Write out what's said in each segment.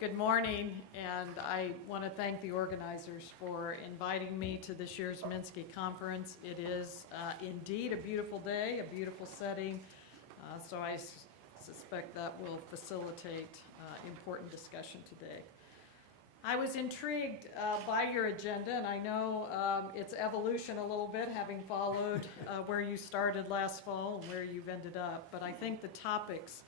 Good morning, and I want to thank the organizers for inviting me to this year's Minsky Conference. It is indeed a beautiful day, a beautiful setting, so I suspect that will facilitate important discussion today. I was intrigued by your agenda, and I know its evolution a little bit, having followed where you started last fall and where you've ended up, but I think the topics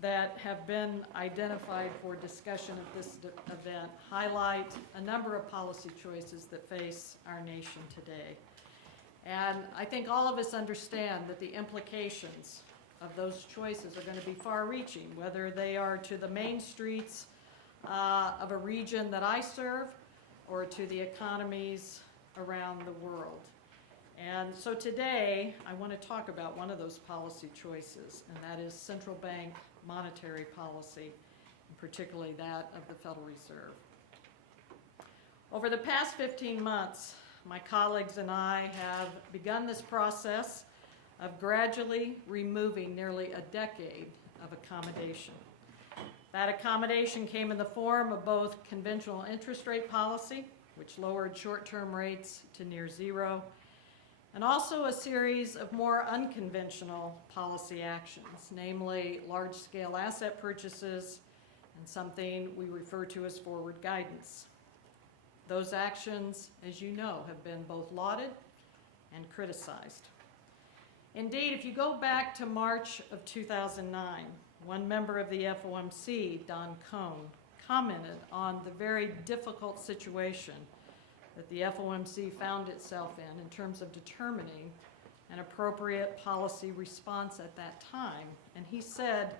that have been identified for discussion at this event highlight a number of policy choices that face our nation today. And I think all of us understand that the implications of those choices are going to be far-reaching, whether they are to the main streets of a region that I serve or to the economies around the world. And so today, I want to talk about one of those policy choices, and that is central bank monetary policy, and particularly that of the Federal Reserve. Over the past 15 months, my colleagues and I have begun this process of gradually removing nearly a decade of accommodation. That accommodation came in the form of both conventional interest rate policy, which lowered short-term rates to near zero, and also a series of more unconventional policy actions, namely large-scale asset purchases and something we refer to as forward guidance. Those actions, as you know, have been both lauded and criticized. Indeed, if you go back to March of 2009, one member of the FOMC, Don Cohn, commented on the very difficult situation that the FOMC found itself in terms of determining an appropriate policy response at that time. And he said,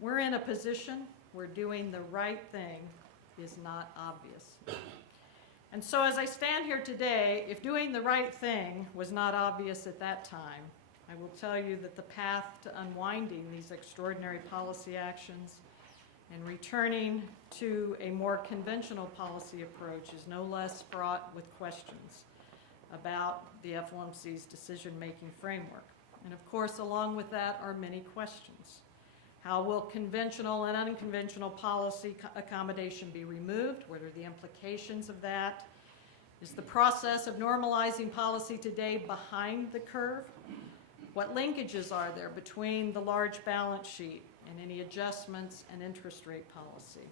"We're in a position where doing the right thing is not obvious." And so as I stand here today, if doing the right thing was not obvious at that time, I will tell you that the path to unwinding these extraordinary policy actions and returning to a more conventional policy approach is no less fraught with questions about the FOMC's decision-making framework. And of course, along with that are many questions. How will conventional and unconventional policy accommodation be removed? What are the implications of that? Is the process of normalizing policy today behind the curve? What linkages are there between the large balance sheet and any adjustments and interest rate policy?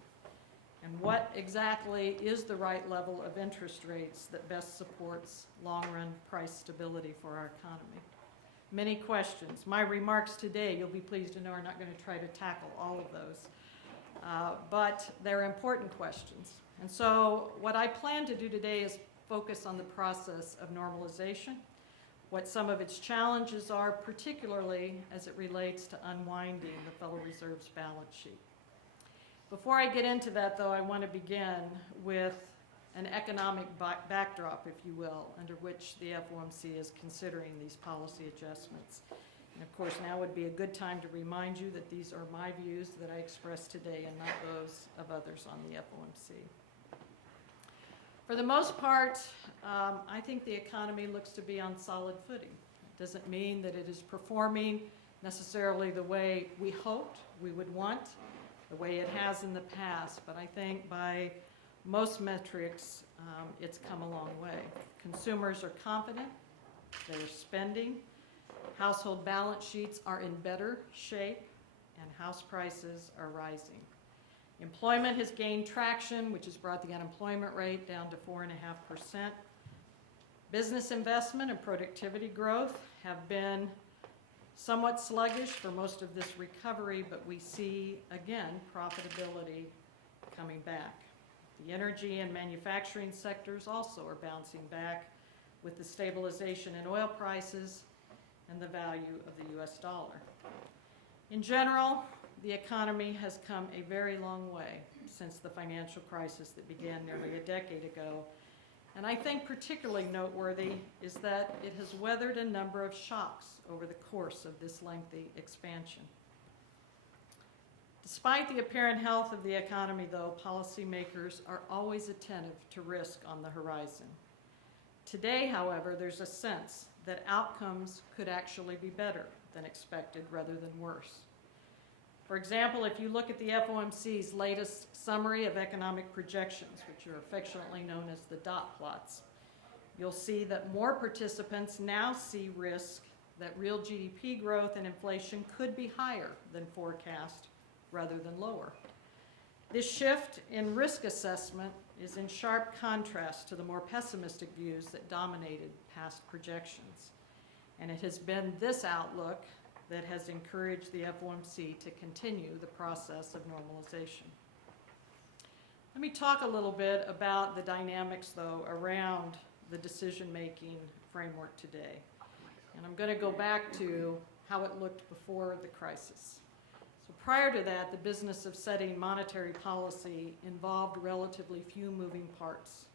And what exactly is the right level of interest rates that best supports long-run price stability for our economy? Many questions. My remarks today, you'll be pleased to know, are not going to try to tackle all of those, but they're important questions. And so what I plan to do today is focus on the process of normalization, what some of its challenges are, particularly as it relates to unwinding the Federal Reserve's balance sheet. Before I get into that, though, I want to begin with an economic backdrop, if you will, under which the FOMC is considering these policy adjustments. And of course, now would be a good time to remind you that these are my views that I express today and not those of others on the FOMC. For the most part, I think the economy looks to be on solid footing. It doesn't mean that it is performing necessarily the way we hoped we would want, the way it has in the past, but I think by most metrics, it's come a long way. Consumers are confident, they're spending, household balance sheets are in better shape, and house prices are rising. Employment has gained traction, which has brought the unemployment rate down to 4.5%. Business investment and productivity growth have been somewhat sluggish for most of this recovery, but we see, again, profitability coming back. The energy and manufacturing sectors also are bouncing back with the stabilization in oil prices and the value of the US dollar. In general, the economy has come a very long way since the financial crisis that began nearly a decade ago. And I think particularly noteworthy is that it has weathered a number of shocks over the course of this lengthy expansion. Despite the apparent health of the economy, though, policymakers are always attentive to risk on the horizon. Today, however, there's a sense that outcomes could actually be better than expected rather than worse. For example, if you look at the FOMC's latest summary of economic projections, which are affectionately known as the dot plots, you'll see that more participants now see risk that real GDP growth and inflation could be higher than forecast rather than lower. This shift in risk assessment is in sharp contrast to the more pessimistic views that dominated past projections. And it has been this outlook that has encouraged the FOMC to continue the process of normalization. Let me talk a little bit about the dynamics, though, around the decision-making framework today. And I'm going to go back to how it looked before the crisis. So prior to that, the business of setting monetary policy involved relatively few moving parts.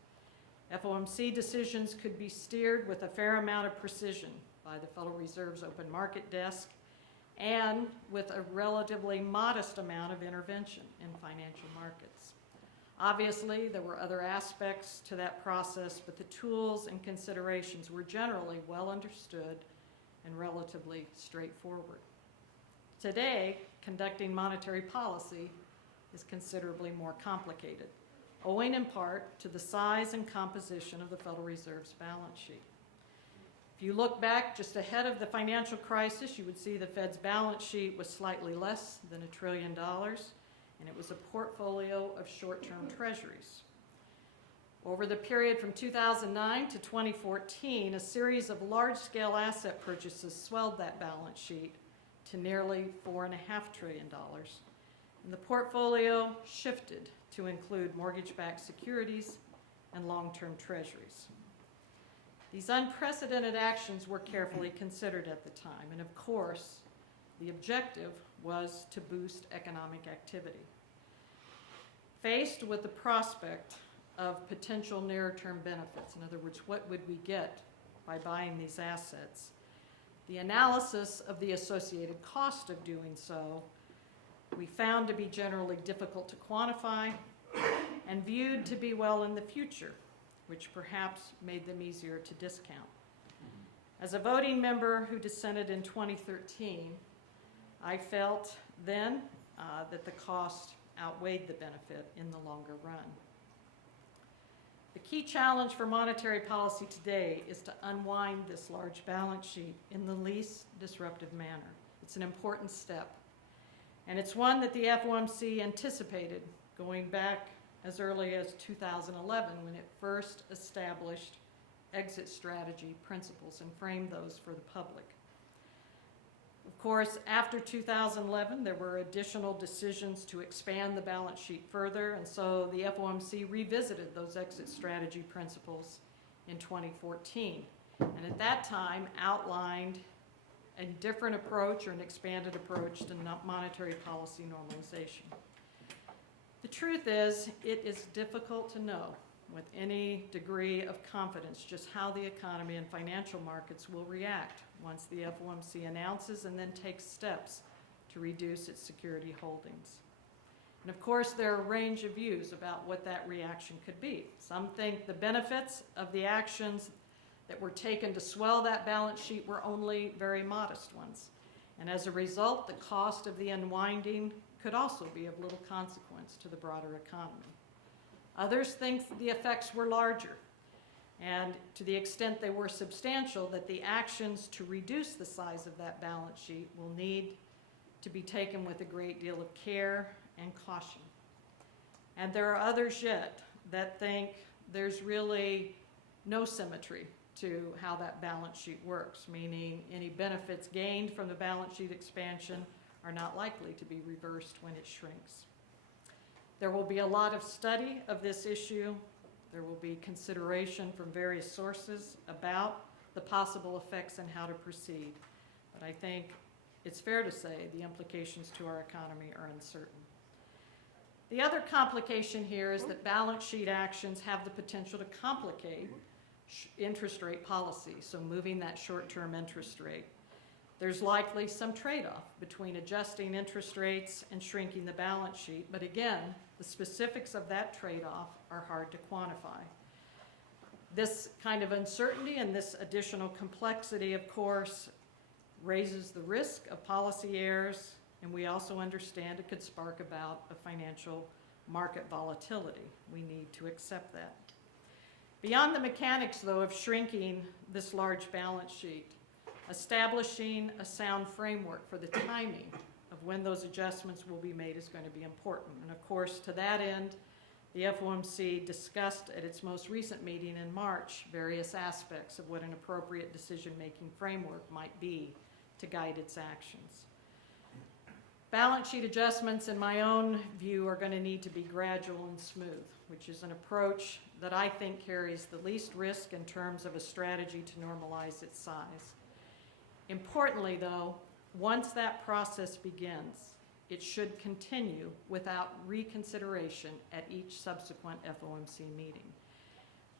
FOMC decisions could be steered with a fair amount of precision by the Federal Reserve's open market desk and with a relatively modest amount of intervention in financial markets. Obviously, there were other aspects to that process, but the tools and considerations were generally well understood and relatively straightforward. Today, conducting monetary policy is considerably more complicated, owing in part to the size and composition of the Federal Reserve's balance sheet. If you look back just ahead of the financial crisis, you would see the Fed's balance sheet was slightly less than $1 trillion, and it was a portfolio of short-term treasuries. Over the period from 2009 to 2014, a series of large-scale asset purchases swelled that balance sheet to nearly $4.5 trillion. And the portfolio shifted to include mortgage-backed securities and long-term treasuries. These unprecedented actions were carefully considered at the time, and of course, the objective was to boost economic activity. Faced with the prospect of potential near-term benefits, in other words, what would we get by buying these assets, the analysis of the associated cost of doing so we found to be generally difficult to quantify and viewed to be well in the future, which perhaps made them easier to discount. As a voting member who dissented in 2013, I felt then that the cost outweighed the benefit in the longer run. The key challenge for monetary policy today is to unwind this large balance sheet in the least disruptive manner. It's an important step, and it's one that the FOMC anticipated going back as early as 2011 when it first established exit strategy principles and framed those for the public. Of course, after 2011, there were additional decisions to expand the balance sheet further, and so the FOMC revisited those exit strategy principles in 2014, and at that time outlined a different approach or an expanded approach to monetary policy normalization. The truth is, it is difficult to know with any degree of confidence just how the economy and financial markets will react once the FOMC announces and then takes steps to reduce its security holdings. And of course, there are a range of views about what that reaction could be. Some think the benefits of the actions that were taken to swell that balance sheet were only very modest ones. And as a result, the cost of the unwinding could also be of little consequence to the broader economy. Others think the effects were larger, and to the extent they were substantial, that the actions to reduce the size of that balance sheet will need to be taken with a great deal of care and caution. And there are others yet that think there's really no symmetry to how that balance sheet works, meaning any benefits gained from the balance sheet expansion are not likely to be reversed when it shrinks. There will be a lot of study of this issue. There will be consideration from various sources about the possible effects and how to proceed. But I think it's fair to say the implications to our economy are uncertain. The other complication here is that balance sheet actions have the potential to complicate interest rate policy, so moving that short-term interest rate. There's likely some trade-off between adjusting interest rates and shrinking the balance sheet, but again, the specifics of that trade-off are hard to quantify. This kind of uncertainty and this additional complexity, of course, raises the risk of policy errors and we also understand it could spark about a financial market volatility. We need to accept that. Beyond the mechanics, though, of shrinking this large balance sheet, establishing a sound framework for the timing of when those adjustments will be made is going to be important. And of course, to that end, the FOMC discussed at its most recent meeting in March various aspects of what an appropriate decision-making framework might be to guide its actions. Balance sheet adjustments, in my own view, are going to need to be gradual and smooth, which is an approach that I think carries the least risk in terms of a strategy to normalize its size. Importantly, though, once that process begins, it should continue without reconsideration at each subsequent FOMC meeting.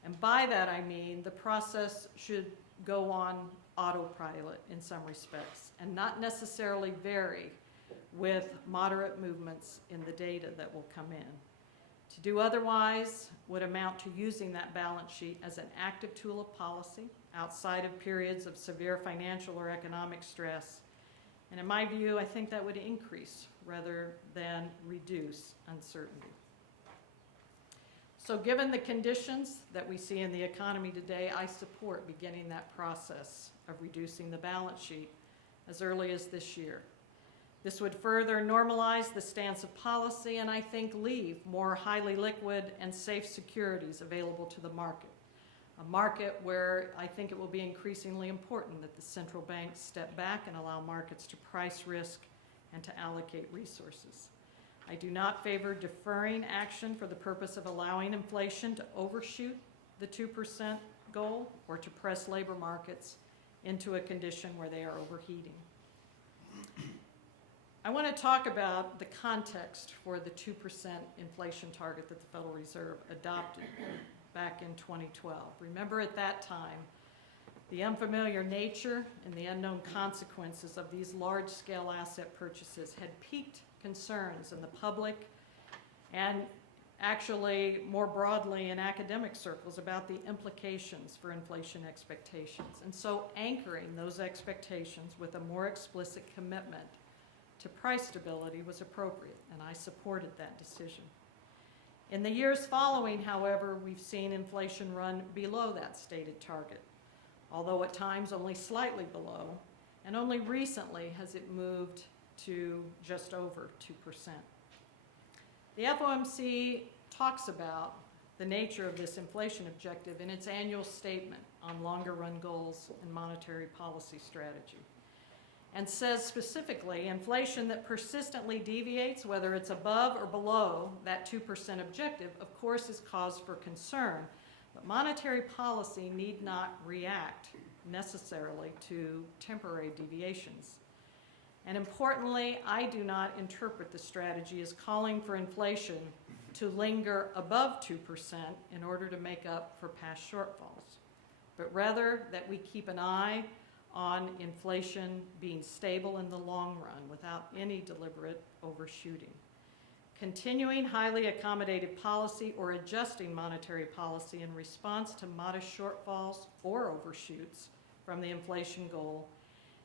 And by that I mean the process should go on autopilot in some respects and not necessarily vary with moderate movements in the data that will come in. To do otherwise would amount to using that balance sheet as an active tool of policy outside of periods of severe financial or economic stress. And in my view, I think that would increase rather than reduce uncertainty. So given the conditions that we see in the economy today, I support beginning that process of reducing the balance sheet as early as this year. This would further normalize the stance of policy and I think leave more highly liquid and safe securities available to the market. A market where I think it will be increasingly important that the central banks step back and allow markets to price risk and to allocate resources. I do not favor deferring action for the purpose of allowing inflation to overshoot the 2% goal or to press labor markets into a condition where they are overheating. I want to talk about the context for the 2% inflation target that the Federal Reserve adopted back in 2012. Remember, at that time, the unfamiliar nature and the unknown consequences of these large-scale asset purchases had piqued concerns in the public and actually more broadly in academic circles about the implications for inflation expectations. And so anchoring those expectations with a more explicit commitment to price stability was appropriate, and I supported that decision. In the years following, however, we've seen inflation run below that stated target, although at times only slightly below, and only recently has it moved to just over 2%. The FOMC talks about the nature of this inflation objective in its annual statement on longer-run goals and monetary policy strategy, and says specifically, inflation that persistently deviates, whether it's above or below that 2% objective, of course is cause for concern, but monetary policy need not react necessarily to temporary deviations. And importantly, I do not interpret the strategy as calling for inflation to linger above 2% in order to make up for past shortfalls, but rather that we keep an eye on inflation being stable in the long run without any deliberate overshooting. Continuing highly accommodative policy or adjusting monetary policy in response to modest shortfalls or overshoots from the inflation goal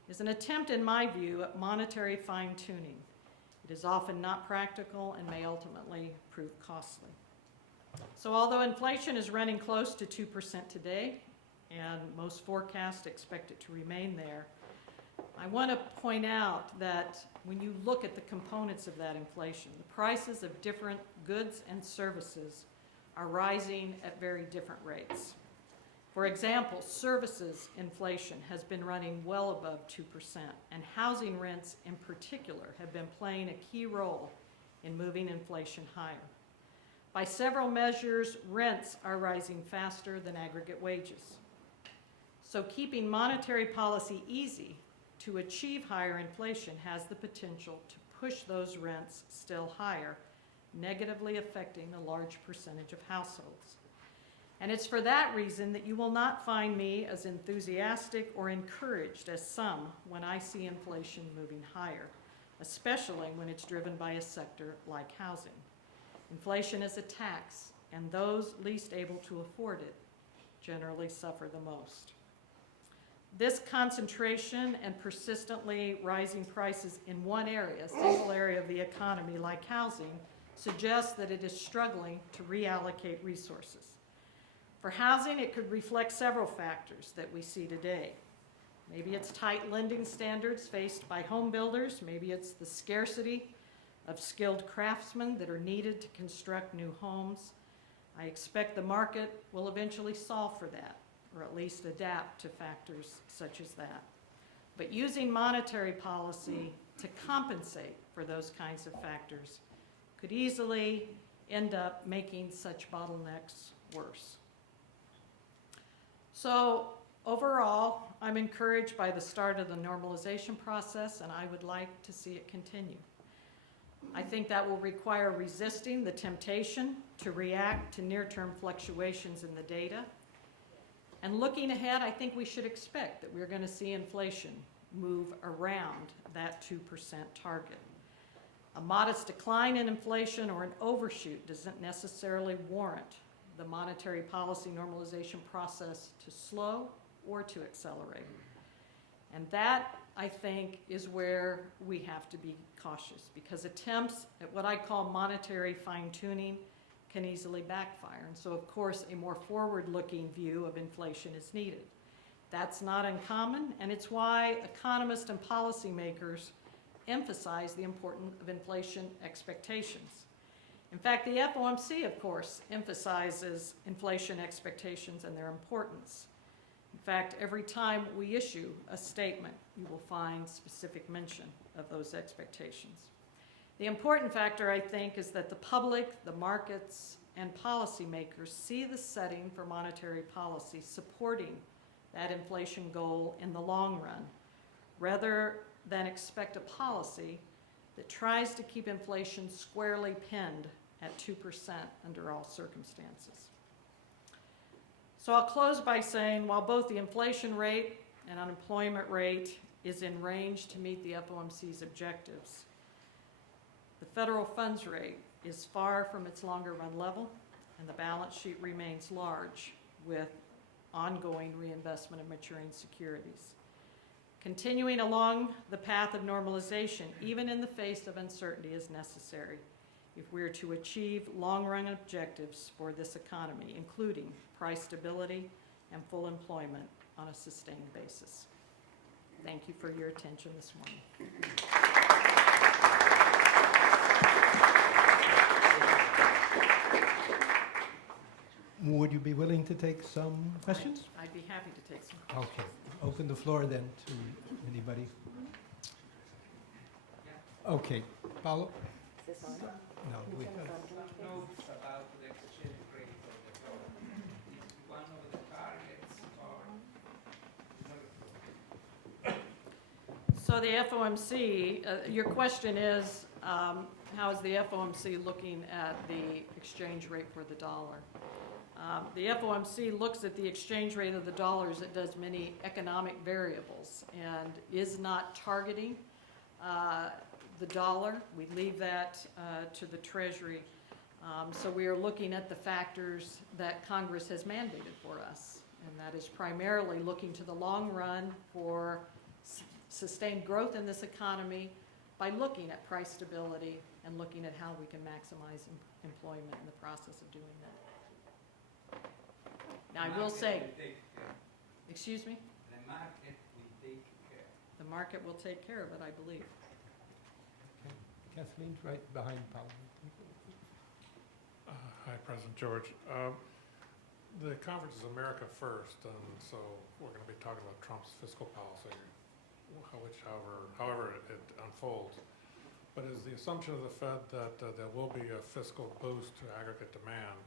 is an attempt, in my view, at monetary fine-tuning. It is often not practical and may ultimately prove costly. So although inflation is running close to 2% today, and most forecasts expect it to remain there, I want to point out that when you look at the components of that inflation, the prices of different goods and services are rising at very different rates. For example, services inflation has been running well above 2%, and housing rents in particular have been playing a key role in moving inflation higher. By several measures, rents are rising faster than aggregate wages. So keeping monetary policy easy to achieve higher inflation has the potential to push those rents still higher, negatively affecting a large percentage of households. And it's for that reason that you will not find me as enthusiastic or encouraged as some when I see inflation moving higher, especially when it's driven by a sector like housing. Inflation is a tax, and those least able to afford it generally suffer the most. This concentration and persistently rising prices in one area, a single area of the economy like housing, suggests that it is struggling to reallocate resources. For housing, it could reflect several factors that we see today. Maybe it's tight lending standards faced by home builders. Maybe it's the scarcity of skilled craftsmen that are needed to construct new homes. I expect the market will eventually solve for that, or at least adapt to factors such as that. But using monetary policy to compensate for those kinds of factors could easily end up making such bottlenecks worse. So overall, I'm encouraged by the start of the normalization process, and I would like to see it continue. I think that will require resisting the temptation to react to near-term fluctuations in the data. And looking ahead, I think we should expect that we're going to see inflation move around that 2% target. A modest decline in inflation or an overshoot doesn't necessarily warrant the monetary policy normalization process to slow or to accelerate. And that, I think, is where we have to be cautious, because attempts at what I call monetary fine-tuning can easily backfire. And so, of course, a more forward-looking view of inflation is needed. That's not uncommon, and it's why economists and policymakers emphasize the importance of inflation expectations. In fact, the FOMC, of course, emphasizes inflation expectations and their importance. In fact, every time we issue a statement, you will find specific mention of those expectations. The important factor, I think, is that the public, the markets, and policymakers see the setting for monetary policy supporting that inflation goal in the long run, rather than expect a policy that tries to keep inflation squarely pinned at 2% under all circumstances. So I'll close by saying, while both the inflation rate and unemployment rate is in range to meet the FOMC's objectives, the federal funds rate is far from its longer run level, and the balance sheet remains large with ongoing reinvestment of maturing securities. Continuing along the path of normalization, even in the face of uncertainty, is necessary if we are to achieve long-run objectives for this economy, including price stability and full employment on a sustained basis. Thank you for your attention this morning. Would you be willing to take some questions? I'd be happy to take some questions. Okay. Open the floor then to anybody. Okay. Paulo? Is this on? No, we Notes about the exchange rate of the dollar. Is one of the targets or So the FOMC, your question is, how is the FOMC looking at the exchange rate for the dollar? The FOMC looks at the exchange rate of the dollar as it does many economic variables and is not targeting the dollar. We leave that to the Treasury. So we are looking at the factors that Congress has mandated for us, and that is primarily looking to the long run for sustained growth in this economy by looking at price stability and looking at how we can maximize employment in the process of doing that. Now, I will say, excuse me? the market will take care? The market will take care of it, I believe. Okay. Kathleen's right behind Paulo. Hi, President George. The conference is America First, and so we're going to be talking about Trump's fiscal policy, however it unfolds. But is the assumption of the Fed that there will be a fiscal boost to aggregate demand,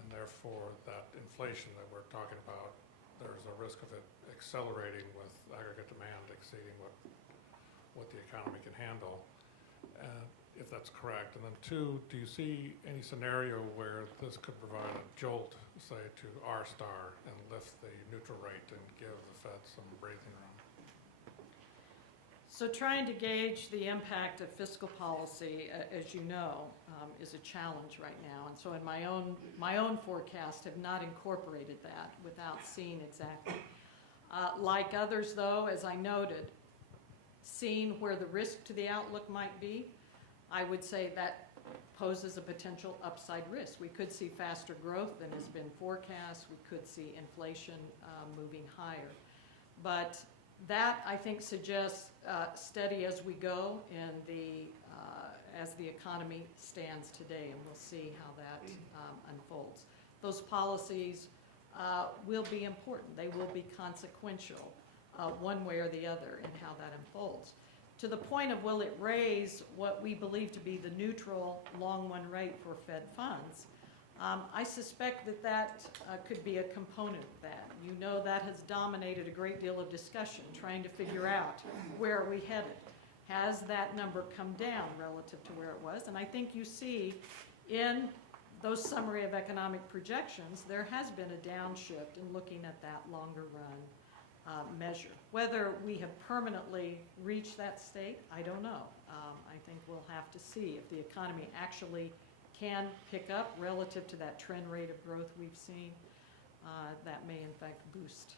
and therefore that inflation that we're talking about, there's a risk of it accelerating with aggregate demand exceeding what the economy can handle, if that's correct? And then two, do you see any scenario where this could provide a jolt, say, to R-star and lift the neutral rate and give the Fed some breathing room? So trying to gauge the impact of fiscal policy, as you know, is a challenge right now. And so in my own forecast have not incorporated that without seeing exactly. Like others, though, as I noted, seeing where the risk to the outlook might be, I would say that poses a potential upside risk. We could see faster growth than has been forecast. We could see inflation moving higher. But that, I think, suggests steady as we go in as the economy stands today, and we'll see how that unfolds. Those policies will be important. They will be consequential one way or the other in how that unfolds. To the point of will it raise what we believe to be the neutral long-run rate for Fed funds, I suspect that could be a component of that. You know that has dominated a great deal of discussion, trying to figure out where are we headed. Has that number come down relative to where it was? And I think you see in those summary of economic projections, there has been a downshift in looking at that longer run measure. Whether we have permanently reached that state, I don't know. I think we'll have to see if the economy actually can pick up relative to that trend rate of growth we've seen. That may in fact boost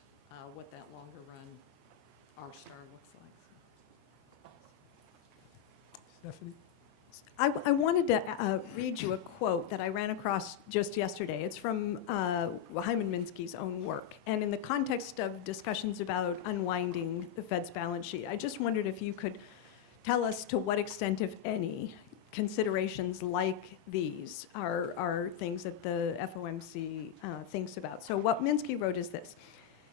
what that longer run R-star looks like. Stephanie? I wanted to read you a quote that I ran across just yesterday. It's from Hyman Minsky's own work. And in the context of discussions about unwinding the Fed's balance sheet, I just wondered if you could tell us to what extent, if any, considerations like these are things that the FOMC thinks about. So what Minsky wrote is this: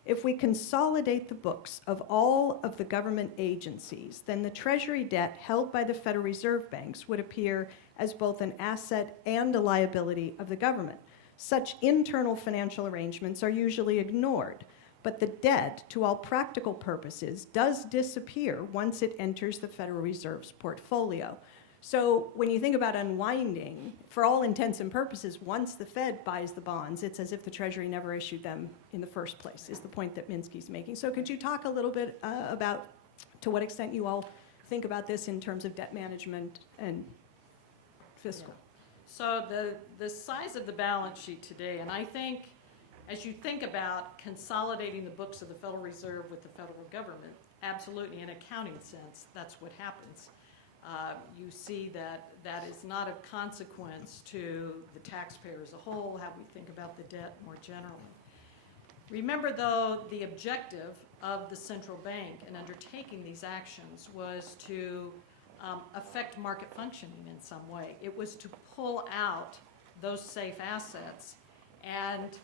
if we consolidate the books of all of the government agencies, then the Treasury debt held by the Federal Reserve banks would appear as both an asset and a liability of the government. Such internal financial arrangements are usually ignored, but the debt, to all practical purposes, does disappear once it enters the Federal Reserve's portfolio. So when you think about unwinding, for all intents and purposes, once the Fed buys the bonds, it's as if the Treasury never issued them in the first place, is the point that Minsky's making. So could you talk a little bit about to what extent you all think about this in terms of debt management and fiscal? Yeah. So the size of the balance sheet today, and I think as you think about consolidating the books of the Federal Reserve with the federal government, absolutely, in an accounting sense, that's what happens. You see that is not of consequence to the taxpayer as a whole, how we think about the debt more generally. Remember, though, the objective of the central bank in undertaking these actions was to affect market functioning in some way. It was to pull out those safe assets, and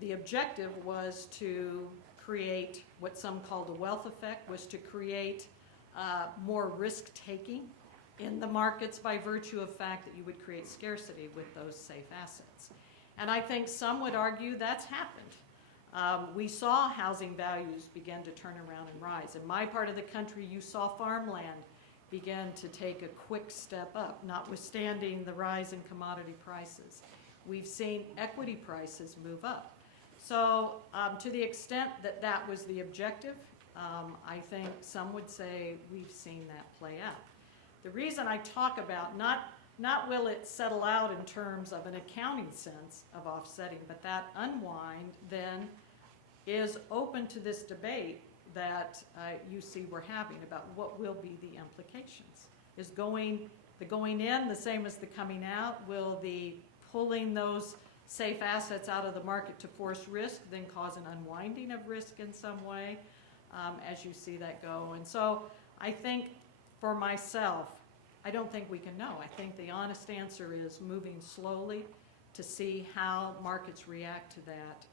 the objective was to create what some call the wealth effect, was to create more risk-taking in the markets by virtue of fact that you would create scarcity with those safe assets. And I think some would argue that's happened. We saw housing values begin to turn around and rise. In my part of the country, you saw farmland begin to take a quick step up, notwithstanding the rise in commodity prices. We've seen equity prices move up. So to the extent that that was the objective, I think some would say we've seen that play out. The reason I talk about not will it settle out in terms of an accounting sense of offsetting, but that unwind then is open to this debate that you see we're having about what will be the implications. Is the going in the same as the coming out? Will the pulling those safe assets out of the market to force risk then cause an unwinding of risk in some way? As you see that go. And so I think for myself, I don't think we can know. I think the honest answer is moving slowly to see how markets react to that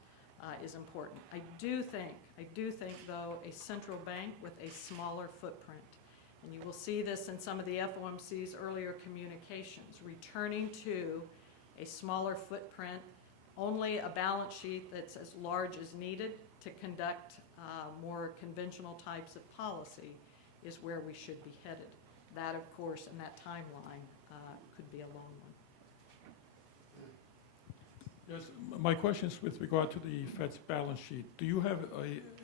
is important. I do think though, a central bank with a smaller footprint, and you will see this in some of the FOMC's earlier communications, returning to a smaller footprint, only a balance sheet that's as large as needed to conduct more conventional types of policy is where we should be headed. That, of course, and that timeline could be a long one. Yes, my question is with regard to the Fed's balance sheet. Do you have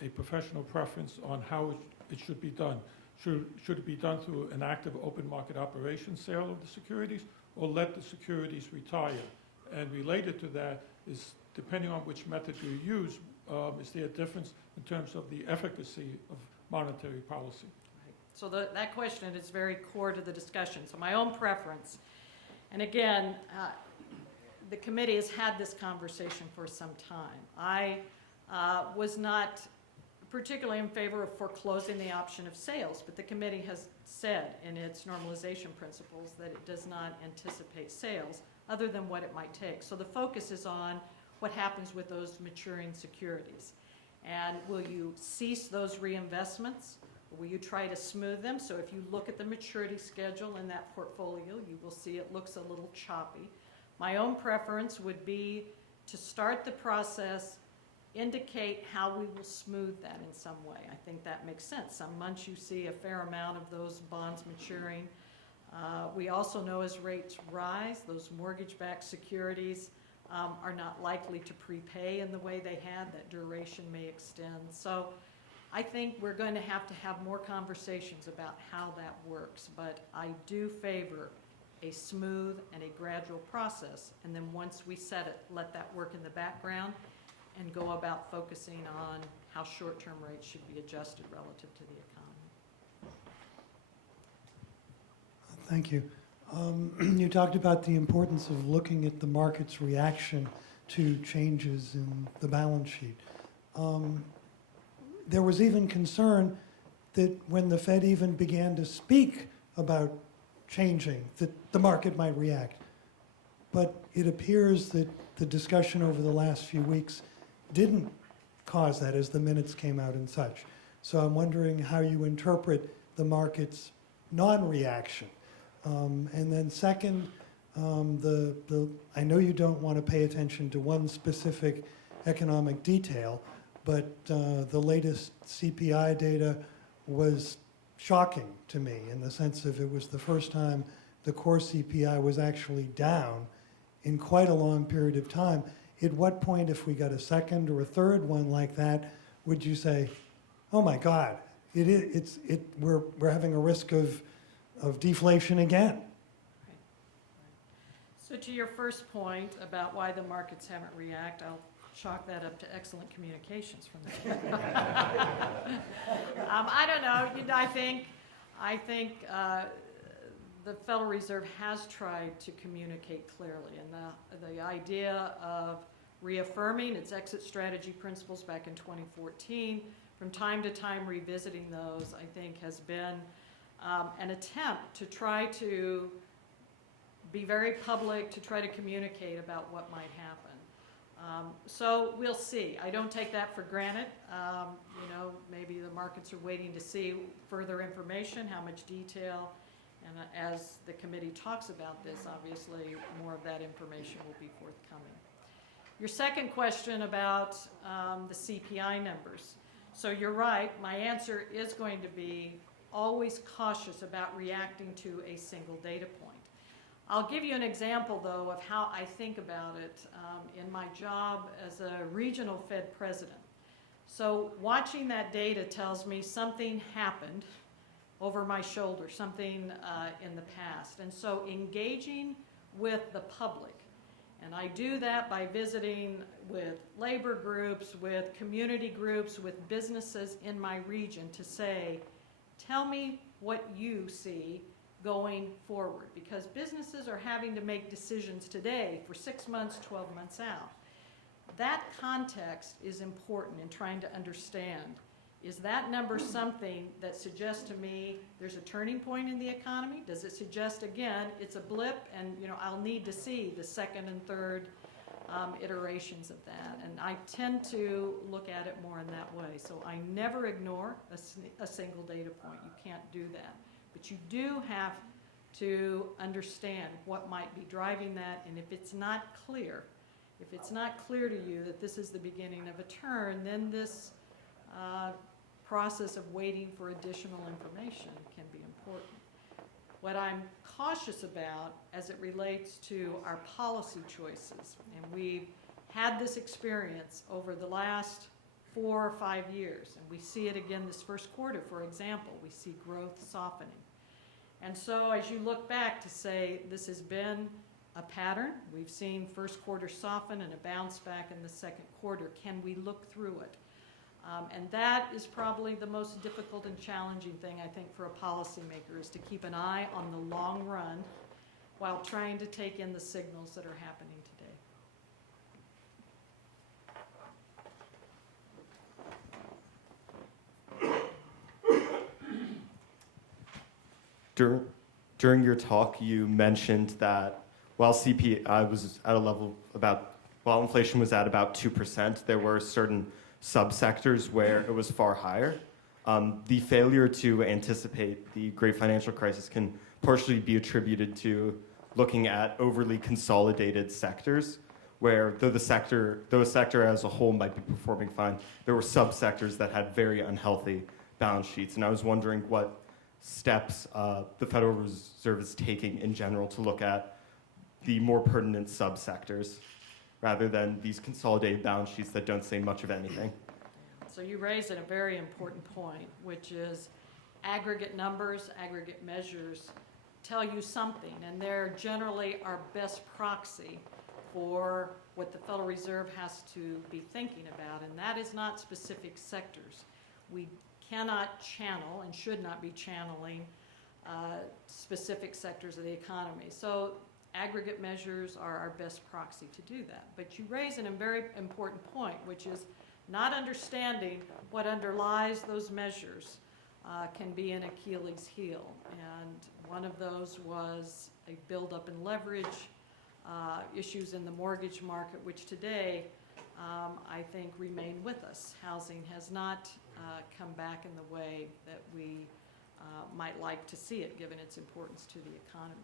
a professional preference on how it should be done? Should it be done through an active open market operation sale of the securities, or let the securities retire? And related to that is, depending on which method you use, is there a difference in terms of the efficacy of monetary policy? So that question is very core to the discussion. So my own preference, and again, the committee has had this conversation for some time. I was not particularly in favor of foreclosing the option of sales, but the committee has said in its normalization principles that it does not anticipate sales other than what it might take. So the focus is on what happens with those maturing securities. And will you cease those reinvestments? Or will you try to smooth them? So if you look at the maturity schedule in that portfolio, you will see it looks a little choppy. My own preference would be to start the process, indicate how we will smooth that in some way. I think that makes sense. Some months you see a fair amount of those bonds maturing. We also know as rates rise, those mortgage-backed securities are not likely to prepay in the way they had. That duration may extend. So I think we're going to have more conversations about how that works. But I do favor a smooth and a gradual process. And then once we set it, let that work in the background and go about focusing on how short-term rates should be adjusted relative to the economy. Thank you. You talked about the importance of looking at the market's reaction to changes in the balance sheet. There was even concern that when the Fed even began to speak about changing, that the market might react. But it appears that the discussion over the last few weeks didn't cause that as the minutes came out and such. So I'm wondering how you interpret the market's non-reaction. And then second, I know you don't want to pay attention to one specific economic detail, but the latest CPI data was shocking to me in the sense of it was the first time the core CPI was actually down in quite a long period of time. At what point, if we got a second or a third one like that, would you say, oh my God, we're having a risk of deflation again? So to your first point about why the markets haven't reacted, I'll chalk that up to excellent communications from the Fed. I don't know. I think the Federal Reserve has tried to communicate clearly, and the idea of reaffirming its exit strategy principles back in 2014, from time to time revisiting those, I think has been an attempt to try to be very public, to try to communicate about what might happen. So we'll see. I don't take that for granted. Maybe the markets are waiting to see further information, how much detail, and as the committee talks about this, obviously more of that information will be forthcoming. Your second question about the CPI numbers. So you're right, my answer is going to be always cautious about reacting to a single data point. I'll give you an example, though, of how I think about it in my job as a regional Fed president. So watching that data tells me something happened over my shoulder, something in the past. And so engaging with the public, and I do that by visiting with labor groups, with community groups, with businesses in my region to say, tell me what you see going forward, because businesses are having to make decisions today for 6 months, 12 months out. That context is important in trying to understand, is that number something that suggests to me there's a turning point in the economy? Does it suggest, again, it's a blip and I'll need to see the second and third iterations of that? And I tend to look at it more in that way. So I never ignore a single data point. You can't do that. But you do have to understand what might be driving that, and if it's not clear to you that this is the beginning of a turn, then this process of waiting for additional information can be important. What I'm cautious about as it relates to our policy choices, and we've had this experience over the last 4 or 5 years, and we see it again this first quarter, for example, we see growth softening. And so as you look back to say this has been a pattern, we've seen first quarter soften and a bounce back in the second quarter, can we look through it? And that is probably the most difficult and challenging thing, I think, for a policymaker, is to keep an eye on the long run while trying to take in the signals that are happening today. During your talk, you mentioned that while CPI was at a level while inflation was at about 2%, there were certain subsectors where it was far higher. The failure to anticipate the great financial crisis can partially be attributed to looking at overly consolidated sectors, where though a sector as a whole might be performing fine, there were subsectors that had very unhealthy balance sheets. And I was wondering what steps the Federal Reserve is taking in general to look at the more pertinent subsectors rather than these consolidated balance sheets that don't say much of anything. So you raise a very important point, which is aggregate numbers, aggregate measures tell you something, and they're generally our best proxy for what the Federal Reserve has to be thinking about, and that is not specific sectors. We cannot channel and should not be channeling specific sectors of the economy. So aggregate measures are our best proxy to do that. But you raise a very important point, which is not understanding what underlies those measures can be an Achilles heel. And one of those was a buildup in leverage, issues in the mortgage market, which today I think remain with us. Housing has not come back in the way that we might like to see it, given its importance to the economy.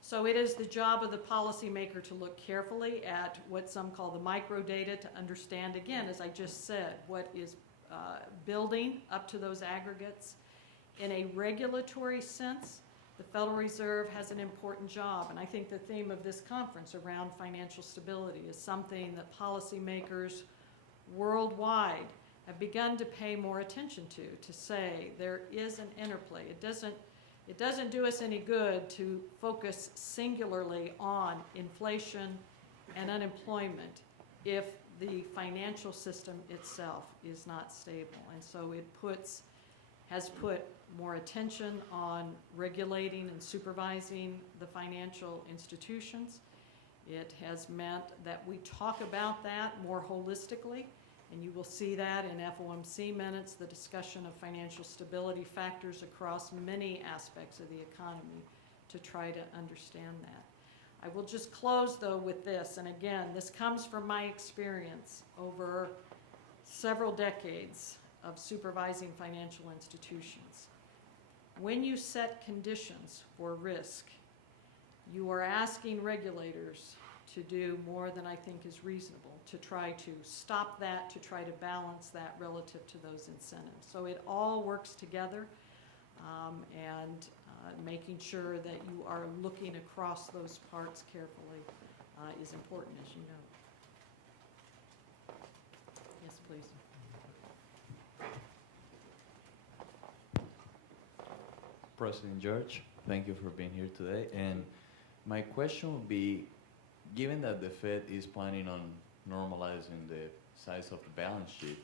So it is the job of the policymaker to look carefully at what some call the micro data to understand, again, as I just said, what is building up to those aggregates. In a regulatory sense, the Federal Reserve has an important job, and I think the theme of this conference around financial stability is something that policymakers worldwide have begun to pay more attention to say there is an interplay. It doesn't do us any good to focus singularly on inflation and unemployment if the financial system itself is not stable. And so it has put more attention on regulating and supervising the financial institutions. It has meant that we talk about that more holistically, and you will see that in FOMC minutes, the discussion of financial stability factors across many aspects of the economy to try to understand that. I will just close, though, with this, and again, this comes from my experience over several decades of supervising financial institutions. When you set conditions for risk, you are asking regulators to do more than I think is reasonable, to try to stop that, to try to balance that relative to those incentives. So it all works together, and making sure that you are looking across those parts carefully is important, as you know. Yes, please. President George, thank you for being here today. And my question would be, given that the Fed is planning on normalizing the size of the balance sheet,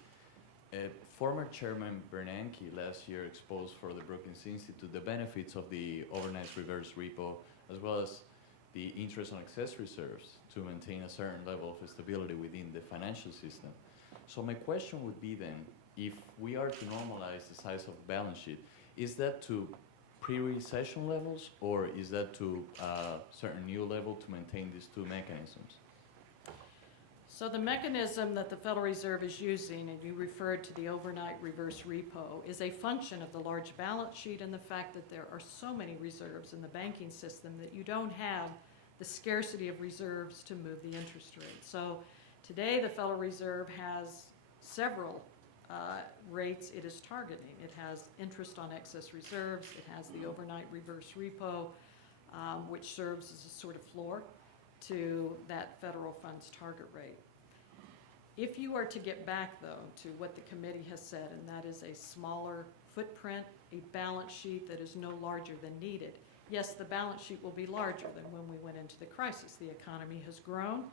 former Chairman Bernanke last year exposed for the Brookings Institute the benefits of the overnight reverse repo, as well as the interest on excess reserves to maintain a certain level of stability within the financial system. So my question would be then, if we are to normalize the size of the balance sheet, is that to pre-recession levels, or is that to a certain new level to maintain these two mechanisms? So the mechanism that the Federal Reserve is using, and you referred to the overnight reverse repo, is a function of the large balance sheet and the fact that there are so many reserves in the banking system that you don't have the scarcity of reserves to move the interest rate. So today the Federal Reserve has several rates it is targeting. It has interest on excess reserves. It has the overnight reverse repo, which serves as a sort of floor to that federal funds target rate. If you are to get back, though, to what the committee has said, and that is a smaller footprint, a balance sheet that is no larger than needed, yes, the balance sheet will be larger than when we went into the crisis. The economy has grown,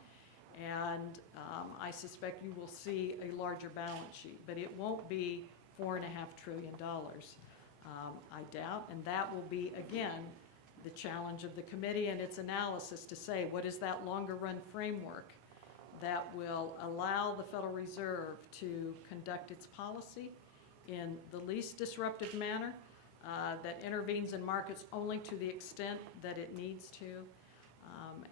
And I suspect you will see a larger balance sheet, but it won't be $4.5 trillion, I doubt. And that will be, again, the challenge of the committee and its analysis to say, what is that longer run framework that will allow the Federal Reserve to conduct its policy in the least disruptive manner, that intervenes in markets only to the extent that it needs to.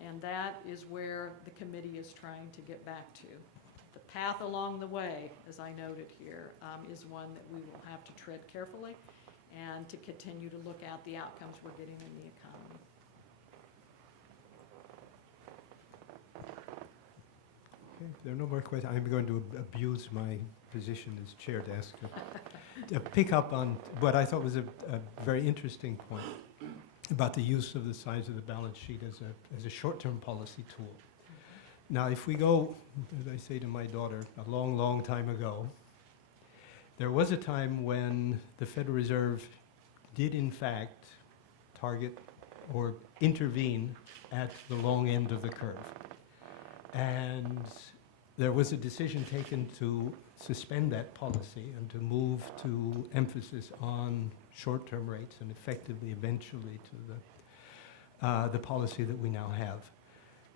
And that is where the committee is trying to get back to. The path along the way, as I noted here, is one that we will have to tread carefully and to continue to look at the outcomes we're getting in the economy. Okay, if there are no more questions, I'm going to abuse my position as chair to ask to pick up on what I thought was a very interesting point about the use of the size of the balance sheet as a short-term policy tool. Now, if we go, as I say to my daughter, a long, long time ago, there was a time when the Federal Reserve did, in fact, target or intervene at the long end of the curve. And there was a decision taken to suspend that policy and to move to emphasis on short-term rates and effectively, eventually, to the policy that we now have.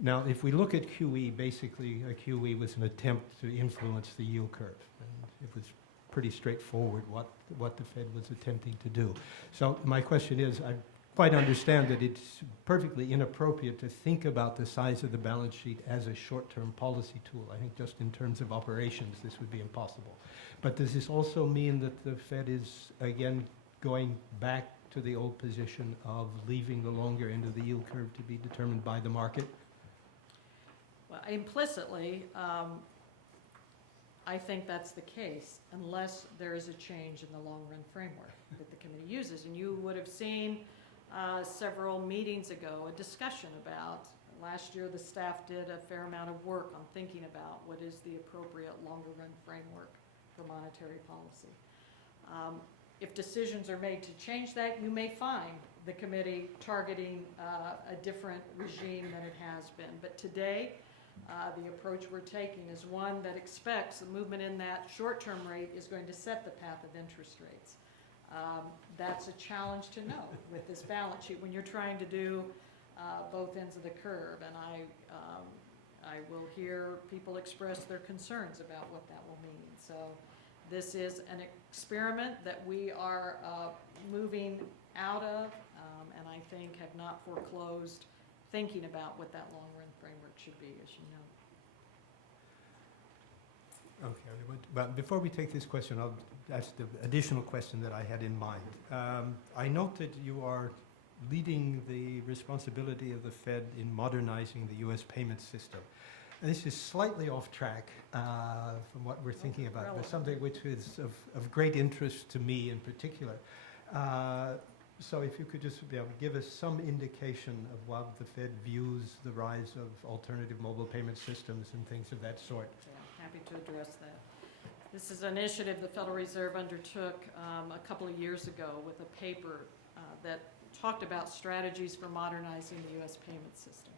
Now, if we look at QE, basically, a QE was an attempt to influence the yield curve. And it was pretty straightforward what the Fed was attempting to do. So my question is, I quite understand that it's perfectly inappropriate to think about the size of the balance sheet as a short-term policy tool. I think just in terms of operations, this would be impossible. But does this also mean that the Fed is, again, going back to the old position of leaving the longer end of the yield curve to be determined by the market? Well, implicitly, I think that's the case, unless there is a change in the long-run framework that the committee uses. And you would have seen several meetings ago a discussion about, last year the staff did a fair amount of work on thinking about what is the appropriate longer-run framework for monetary policy. If decisions are made to change that, you may find the committee targeting a different regime than it has been. But today, the approach we're taking is one that expects the movement in that short-term rate is going to set the path of interest rates. That's a challenge to know with this balance sheet when you're trying to do both ends of the curve. And I will hear people express their concerns about what that will mean. So this is an experiment that we are moving out of, and I think have not foreclosed thinking about what that long-run framework should be, as you know. Okay, but before we take this question, I'll ask the additional question that I had in mind. I note that you are leading the responsibility of the Fed in modernizing the U.S. payment system. And this is slightly off track from what we're thinking about, but something which is of great interest to me in particular. So if you could just be able to give us some indication of what the Fed views the rise of alternative mobile payment systems and things of that sort. Yeah, happy to address that. This is an initiative the Federal Reserve undertook a couple of years ago with a paper that talked about strategies for modernizing the U.S. payment system.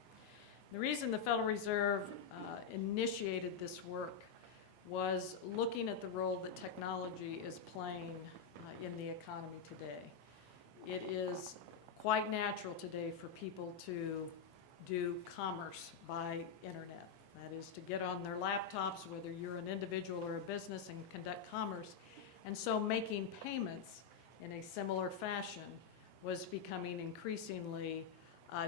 The reason the Federal Reserve initiated this work was looking at the role that technology is playing in the economy today. It is quite natural today for people to do commerce by internet. That is to get on their laptops, whether you're an individual or a business, and conduct commerce. And so making payments in a similar fashion was becoming increasingly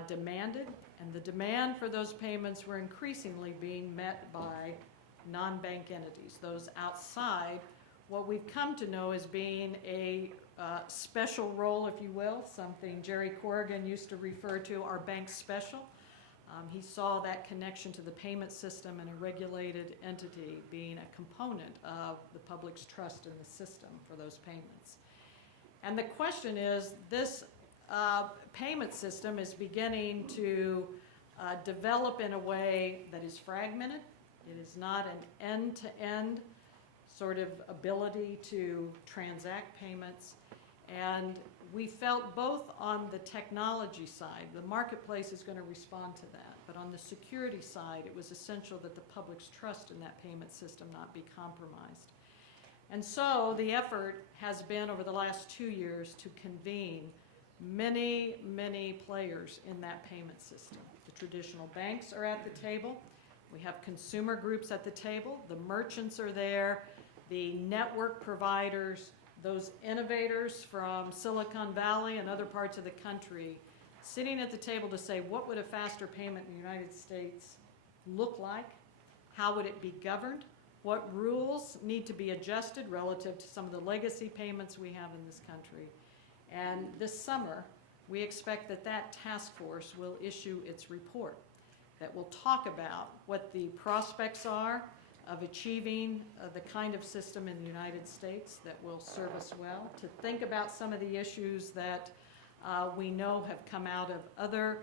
demanded, and the demand for those payments were increasingly being met by non-bank entities, those outside what we've come to know as being a special role, if you will, something Jerry Corrigan used to refer to, our bank special. He saw that connection to the payment system and a regulated entity being a component of the public's trust in the system for those payments. And the question is, this payment system is beginning to develop in a way that is fragmented. It is not an end-to-end sort of ability to transact payments. And we felt both on the technology side, the marketplace is going to respond to that, but on the security side, it was essential that the public's trust in that payment system not be compromised. And so the effort has been over the last 2 years to convene many, many players in that payment system. The traditional banks are at the table. We have consumer groups at the table. The merchants are there. The network providers, those innovators from Silicon Valley and other parts of the country, sitting at the table to say, what would a faster payment in the United States look like? How would it be governed? What rules need to be adjusted relative to some of the legacy payments we have in this country? And this summer, we expect that that task force will issue its report that will talk about what the prospects are of achieving the kind of system in the United States that will serve us well, to think about some of the issues that we know have come out of other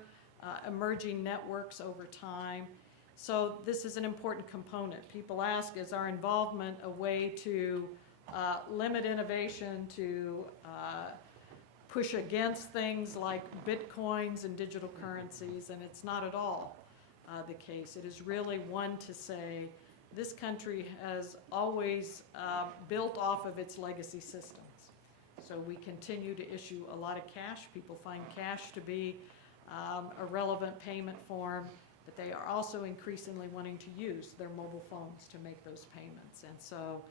emerging networks over time. So this is an important component. People ask, is our involvement a way to limit innovation, to push against things like bitcoins and digital currencies? And it's not at all the case. It is really one to say, this country has always built off of its legacy systems. So we continue to issue a lot of cash. People find cash to be a relevant payment form, but they are also increasingly wanting to use their mobile phones to make those payments. And so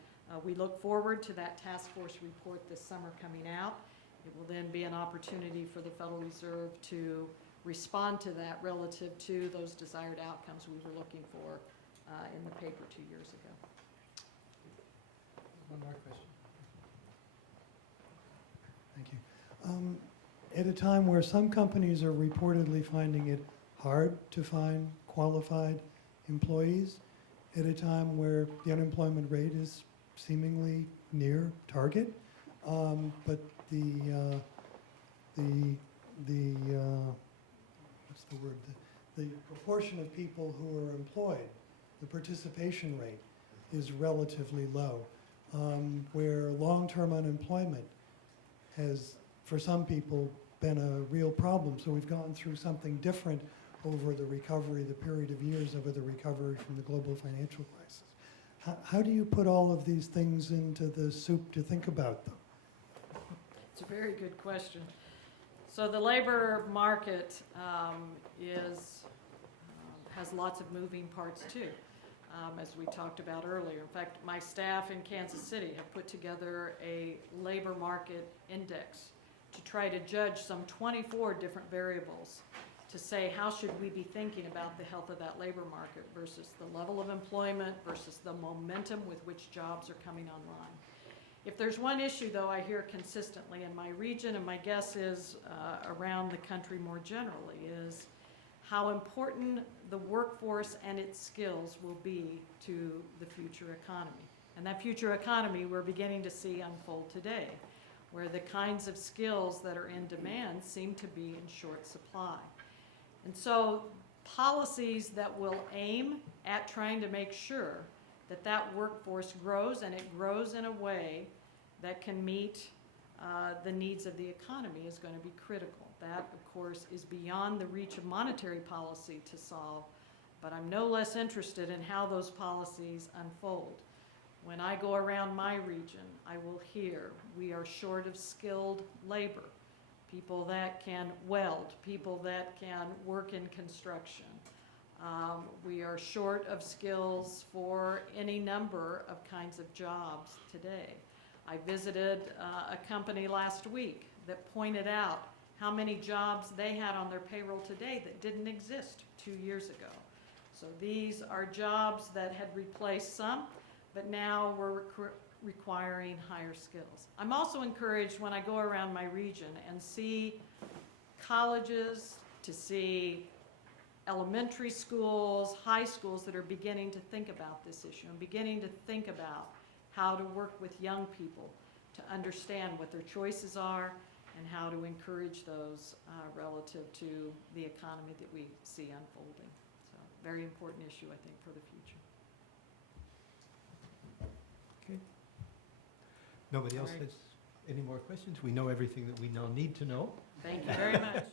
we look forward to that task force report this summer coming out. It will then be an opportunity for the Federal Reserve to respond to that relative to those desired outcomes we were looking for in the paper 2 years ago. One more question. Thank you. At a time where some companies are reportedly finding it hard to find qualified employees, at a time where the unemployment rate is seemingly near target, but the what's the word? The proportion of people who are employed, the participation rate is relatively low, where long-term unemployment has, for some people, been a real problem. So we've gone through something different over the recovery, the period of years over the recovery from the global financial crisis. How do you put all of these things into the soup to think about them? It's a very good question. So the labor market has lots of moving parts too, as we talked about earlier. In fact, my staff in Kansas City have put together a labor market index to try to judge some 24 different variables to say how should we be thinking about the health of that labor market versus the level of employment versus the momentum with which jobs are coming online. If there's one issue, though, I hear consistently in my region, and my guess is around the country more generally, is how important the workforce and its skills will be to the future economy. And that future economy we're beginning to see unfold today, where the kinds of skills that are in demand seem to be in short supply. And so policies that will aim at trying to make sure that that workforce grows, and it grows in a way that can meet the needs of the economy, is going to be critical. That, of course, is beyond the reach of monetary policy to solve, but I'm no less interested in how those policies unfold. When I go around my region, I will hear we are short of skilled labor, people that can weld, people that can work in construction. We are short of skills for any number of kinds of jobs today. I visited a company last week that pointed out how many jobs they had on their payroll today that didn't exist 2 years ago. So these are jobs that had replaced some, but now we're requiring higher skills. I'm also encouraged when I go around my region and see colleges, to see elementary schools, high schools that are beginning to think about this issue and beginning to think about how to work with young people to understand what their choices are and how to encourage those relative to the economy that we see unfolding. So, very important issue, I think, for the future. Okay. Nobody else All right. has? any more questions? We know everything that we now need to know. Thank you very much.